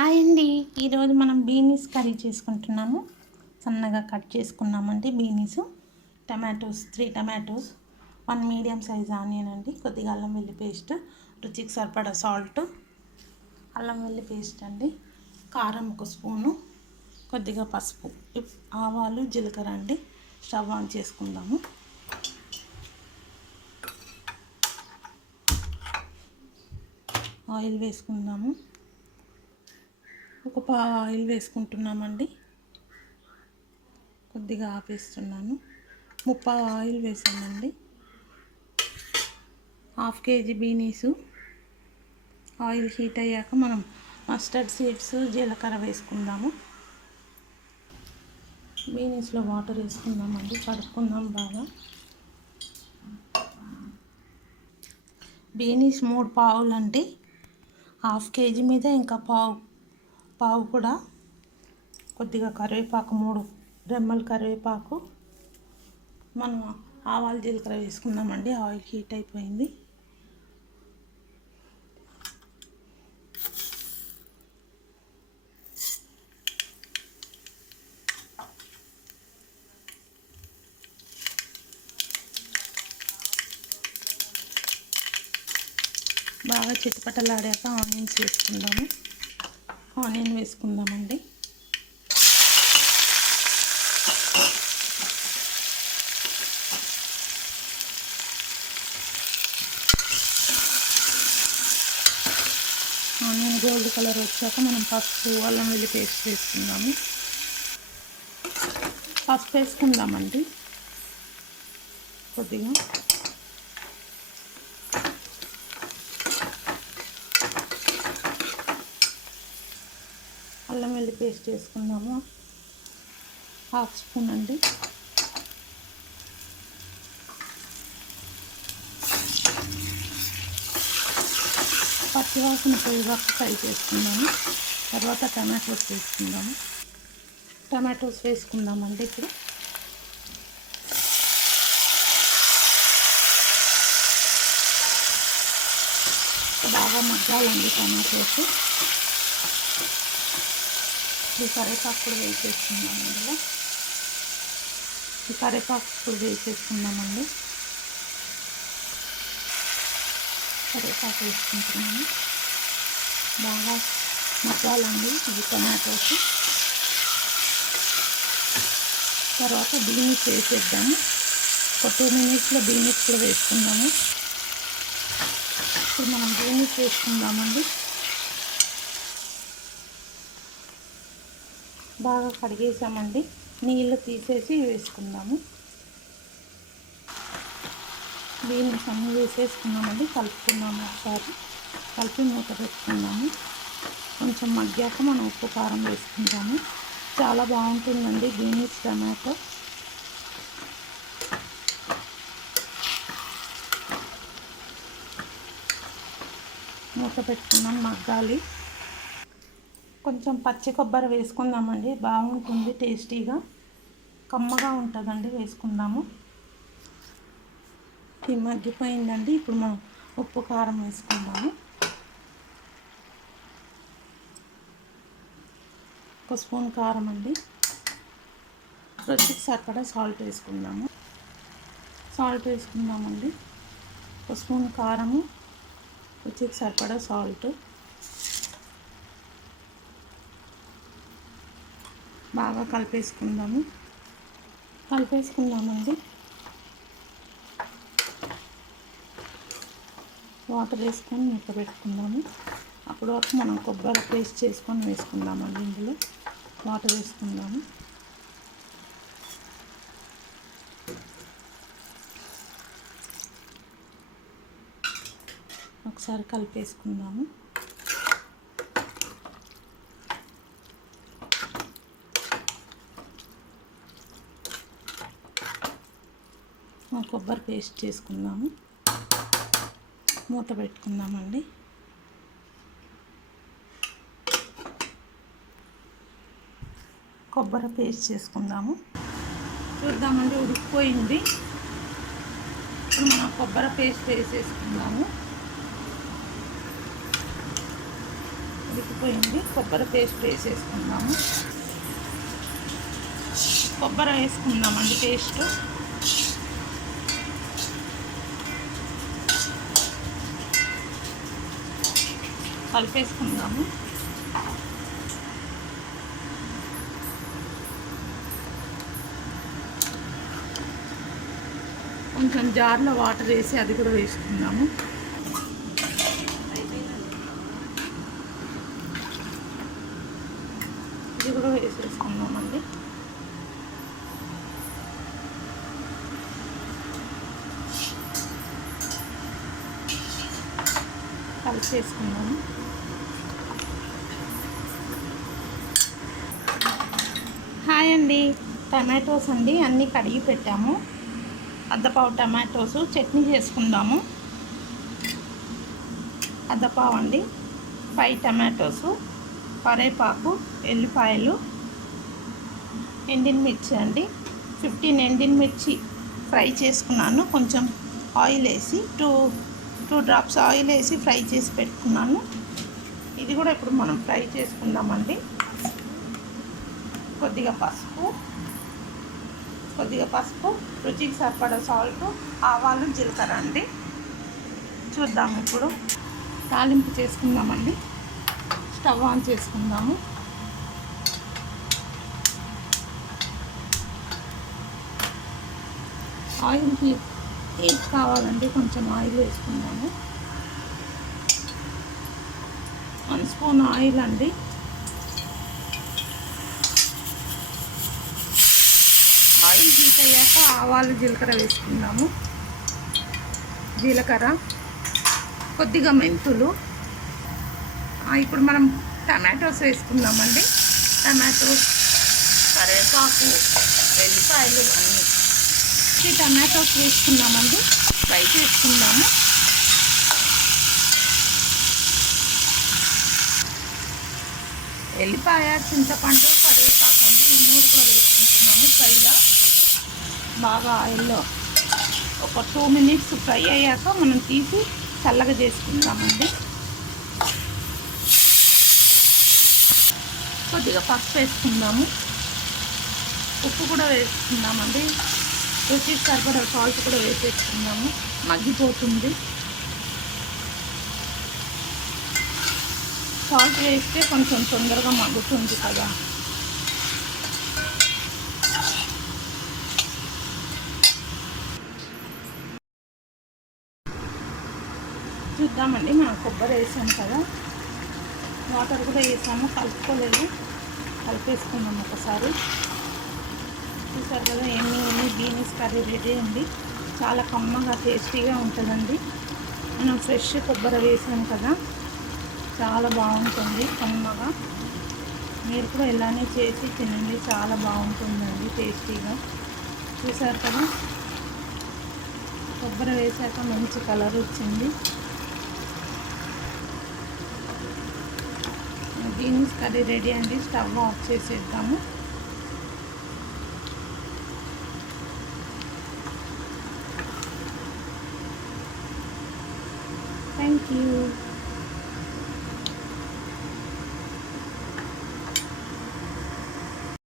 Hi అండి. ఈరోజు మనం బీనీస్ కర్రీ చేసుకుంటున్నాము. సన్నగా కట్ చేసుకున్నామండి beans, tomatoes 3 tomatoes, 1 medium size onion అండి, కొద్దిగా అల్లం వెల్లి పేస్ట్, రుచికి సరిపడా సాల్ట్, అల్లం వెల్లి పేస్ట్ అండి, కారం 1 స్పూను, కొద్దిగా పసుపు, ఆవాలు, జీలకర్ర అండి. స్టవ్ ఆన్ చేసుకుందాము. ఆయిల్ వేసుకుందాము. ఒక ఆయిల్ వేసుకుంటున్నామండి. కొద్దిగా ఆపేస్తున్నాను. 30 ఆయిల్ వేసానండి. 1/2 కేజీ బీనీసు. ఆయిల్ హీట్ అయ్యాక మనం మస్టర్డ్ సీడ్స్, జీలకర్ర వేసుకుందాము. బీనీస్లో వాటర్ వేసుకుందామండి, కడుక్కుందాం బాగా. బీనీస్ 3 పావులు అండి. 1/2 కేజీ మీద ఇంకా పావు కూడా. కొద్దిగా కరివేపాకు, 3 రెమ్మలు కరివేపాకు. మనం ఆవాలు, జీలకర్ర వేసుకుందామండి. ఆయిల్ హీట్ అయిపోయింది. బాగా చిటపటలాడాక ఆనియన్స్ వేసుకుందాము. ఆనియన్ వేసుకుందామండి. ఆనియన్ గోల్డ్ కలర్ వచ్చాక మనం పసుపు, అల్లం వెల్లి పేస్ట్ వేసుకుందాము. పసుపు వేసుకుందామండి కొద్దిగా. అల్లం వెల్లి పేస్ట్ వేసుకుందాము. 1/2 స్పూన్ అండి. పచ్చివాసన పోయేదాకా ఫ్రై చేసుకుందాము. తర్వాత టమాటోస్ వేసుకుందాము. టమాటోస్ వేసుకుందామండి ఇప్పుడు. బాగా మగ్గాలండి టమాటోస్. ఈ కరివేపాకు కూడా వేసేసుకుందాం. అందులో ఈ కరివేపాకు కూడా వేసేసుకుందామండి. కరివేపాకు వేసుకుంటున్నాము. బాగా మగ్గాలండి ఇది టమాటోస్. తర్వాత బీనీస్ వేసేద్దాము. ఒక 2 మినిట్స్లో బీనీస్ కూడా వేసుకుందాము. ఇప్పుడు మనం బీనీస్ వేసుకుందామండి. బాగా కడిగేసామండి. నీళ్ళు తీసేసి వేసుకుందాము. బీనీస్ అన్నీ వేసేసుకున్నామండి. కలుపుకున్నాము. ఒకసారి కలిపి మూత పెట్టుకుందాము. కొంచెం మగ్గాక మనం ఉప్పు, కారం వేసుకుందాము. చాలా బాగుంటుందండి బీనీస్ టమాటో. మూత పెట్టుకున్నాం, మగ్గాలి. కొంచెం పచ్చి కొబ్బరి వేసుకుందామండి. బాగుంటుంది, టేస్టీగా కమ్మగా ఉంటుందండి. వేసుకుందాము. ఇది మగ్గిపోయిందండి. ఇప్పుడు మనం ఉప్పు, కారం వేసుకుందాము. 1 స్పూన్ కారం అండి. రుచికి సరిపడా సాల్ట్ వేసుకుందాము. సాల్ట్ వేసుకుందామండి. 1 స్పూన్ కారము, రుచికి సరిపడా సాల్ట్. బాగా కలిపేసుకుందామండి. వాటర్ వేసుకొని మూత పెట్టుకుందాము. అప్పటి వరకు మనం కొబ్బరి పేస్ట్ చేసుకొని వేసుకుందామండి. ఇందులో వాటర్ వేసుకుందాము. ఒకసారి కలిపేసుకుందాము. కొబ్బరి పేస్ట్ చేసుకుందాము. మూత పెట్టుకుందామండి. కొబ్బరి పేస్ట్ చేసుకుందాము. చూద్దామండి, ఉడికిపోయింది. ఇప్పుడు మనం కొబ్బరి పేస్ట్ వేసేసుకుందాము. ఉడికిపోయింది. కొబ్బరి పేస్ట్ వేసేసుకుందాము. కొబ్బరి వేసుకుందామండి పేస్ట్. కలిపేసుకుందాము. కొంచెం జార్లో వాటర్ వేసి అది కూడా వేసుకుందాము. ఇది కూడా వేసేసుకుందామండి. కలిపేసుకుందాము. హాయ్ అండి, టమాటోస్ అండి అన్నీ కడిగి పెట్టాము. అద్దపావు టమాటోస్ చట్నీ చేసుకుందాము. అద్దపావు అండి, 5 టమాటోస్, కరివేపాకు, ఎల్లిపాయలు, ఎండిన మిర్చి అండి, 15 ఎండిన మిర్చి ఫ్రై చేసుకున్నాను. కొంచెం ఆయిల్ వేసి 2 డ్రాప్స్ ఆయిల్ వేసి ఫ్రై చేసి పెట్టుకున్నాను. ఇది కూడా ఇప్పుడు మనం ఫ్రై చేసుకుందామండి. కొద్దిగా పసుపు, రుచికి సరిపడా సాల్ట్, ఆవాలు, జీలకర్ర అండి. చూద్దాము ఇప్పుడు. తాలింపు చేసుకుందామండి. స్టవ్ ఆన్ చేసుకుందాము. ఆయిల్కి ఏది కావాలండి కొంచెం ఆయిల్ వేసుకుందాము. 1 స్పూన్ ఆయిల్ అండి. ఆయిల్ హీట్ అయ్యాక ఆవాలు, జీలకర్ర వేసుకుందాము. జీలకర్ర, కొద్దిగా మెంతులు. ఇప్పుడు మనం టమాటోస్ వేసుకుందామండి. టమాటోస్, కరివేపాకు, ఎల్లిపాయలు అన్నీ ఈ టమాటోస్ వేసుకున్నామండి. ఫ్రై చేసుకుందాము. ఎల్లిపాయ, చింతపండు, కరివేపాకు అండి ఈ 3 కూడా వేసుకుంటున్నాము. ఫ్రైలో బాగా ఆయిల్లో ఒక 2 మినిట్స్ ఫ్రై అయ్యాక మనం తీసి చల్లగా చేసుకుందామండి. కొద్దిగా పసుపు వేసుకుందాము. ఉప్పు కూడా వేసుకుందామండి. రుచికి సరిపడా సాల్ట్ కూడా వేసేసుకుందాము. మగ్గిపోతుంది. సాల్ట్ వేస్తే కొంచెం తొందరగా మగ్గుతుంది కదా. చూద్దామండి. మనం కొబ్బరి వేసాము కదా, వాటర్ కూడా వేసాము, కలుపుకోలేదు. కలిపేసుకుందాం ఒకసారి. చూసారు కదా ఎన్ని బీన్స్ కర్రీ రెడీ అండి. చాలా కమ్మగా టేస్టీగా ఉంటుందండి. మనం ఫ్రెష్ కొబ్బరి వేసాం కదా, చాలా బాగుంటుంది కమ్మగా. మీరు కూడా ఇలానే చేసి తినండి, చాలా బాగుంటుందండి టేస్టీగా. చూసారు కదా కొబ్బరి వేసాక మంచి కలర్ వచ్చింది. బీన్స్ కర్రీ రెడీ అండి. స్టవ్ ఆఫ్ చేసేద్దాము. Thank you.